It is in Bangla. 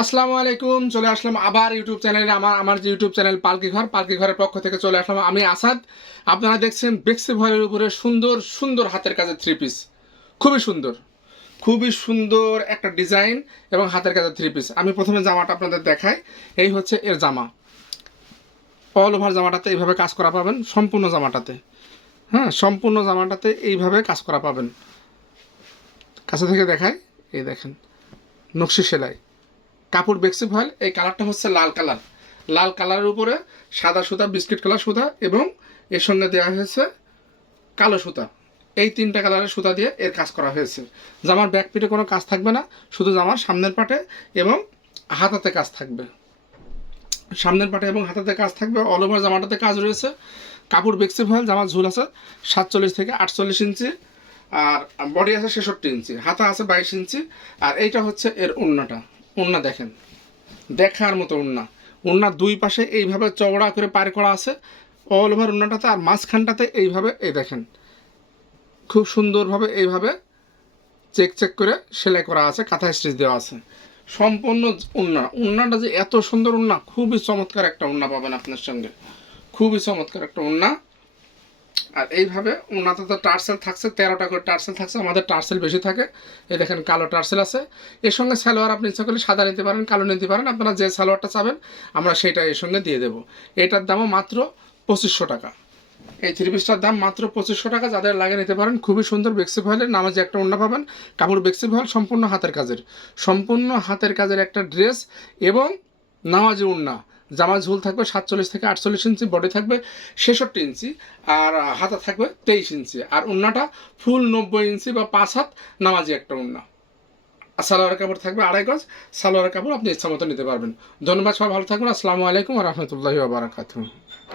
আসসালামু আলাইকুম। চলে আসলাম আবার ইউটিউব চ্যানেলে। আমার যে ইউটিউব চ্যানেল পালকি ঘরের পক্ষ থেকে চলে আসলাম আমি আসাদ। আপনারা দেখছেন বেক্সি ভয়েলের উপরে সুন্দর সুন্দর হাতের কাজের থ্রি পিস। খুবই সুন্দর, খুবই সুন্দর একটা ডিজাইন এবং হাতের কাজের থ্রি পিস। আমি প্রথমে জামাটা আপনাদের দেখাই। এই হচ্ছে এর জামা। অল ওভার জামাটাতে এইভাবে কাজ করা পাবেন, সম্পূর্ণ জামাটাতে। হ্যাঁ, সম্পূর্ণ জামাটাতে এইভাবে কাজ করা পাবেন। কাছে থেকে দেখায়, এই দেখেন নকশি সেলাই, কাপড় বেক্সি ভয়েল। এই কালারটা হচ্ছে লাল কালার। লাল কালারের উপরে সাদা সুতা, বিস্কিট কালার সুতা এবং এর সঙ্গে দেওয়া হয়েছে কালো সুতা। এই তিনটা কালারের সুতা দিয়ে এর কাজ করা হয়েছে। জামার ব্যাক পিঠে কোনো কাজ থাকবে না, শুধু জামার সামনের পাটে এবং হাতাতে কাজ থাকবে। সামনের পাটে এবং হাতাতে কাজ থাকবে। অল ওভার জামাটাতে কাজ রয়েছে। কাপড় বেক্সি ভয়েল। জামার ঝুল আছে 47 থেকে 48 ইঞ্চি, আর বডি আছে 66 ইঞ্চি, হাতা আছে 22 ইঞ্চি। আর এইটা হচ্ছে এর ওড়নাটা। ওড়না দেখেন, দেখার মতো ওড়না। ওড়নার দুই পাশে এইভাবে চওড়া করে পার করা আছে অল ওভার ওড়নাটাতে, আর মাঝখানটাতে এইভাবে এই দেখেন খুব সুন্দরভাবে এইভাবে চেক চেক করে সেলাই করা আছে, কাঁথা স্টিচ দেওয়া আছে। সম্পূর্ণ ওড়নাটা যে এত সুন্দর ওড়না, খুবই চমৎকার একটা ওড়না পাবেন আপনার সঙ্গে, খুবই চমৎকার একটা ওড়না। আর এইভাবে ওনাতে তো টার্সেল থাকছে, 13টা করে টার্সেল থাকছে। আমাদের টার্সেল বেশি থাকে। এই দেখেন কালো টার্সেল আছে। এর সঙ্গে সালোয়ার আপনি ইচ্ছা করলে সাদা নিতে পারেন, কালো নিতে পারেন। আপনারা যে সালোয়ারটা চাবেন আমরা সেটা এর সঙ্গে দিয়ে দেবো। এটার দামও মাত্র 2500 টাকা। এই থ্রি পিসটার দাম মাত্র 2500 টাকা। যাদের লাগে নিতে পারেন। খুবই সুন্দর বেক্সি ভয়েলের নামে যে একটা ওড়না পাবেন। কাপড় বেক্সি ভয়েল, সম্পূর্ণ হাতের কাজের, সম্পূর্ণ হাতের কাজের একটা ড্রেস এবং নামাজি ওড়না। জামা ঝুল থাকবে 47 থেকে 48 ইঞ্চি, বডি থাকবে 66 ইঞ্চি, আর হাতা থাকবে 23 ইঞ্চি, আর ওড়নাটা ফুল 90 ইঞ্চি বা 5 হাত নামাজি একটা ওড়না। আর সালোয়ার কাপড় থাকবে 2.5 গজ। সালোয়ার কাপড় আপনি ইচ্ছা মতো নিতে পারবেন। ধন্যবাদ, সবাই ভালো থাকবেন। আসসালামু আলাইকুম ওয়া রাহমাতুল্লাহি ওয়া বারাকাতুহু।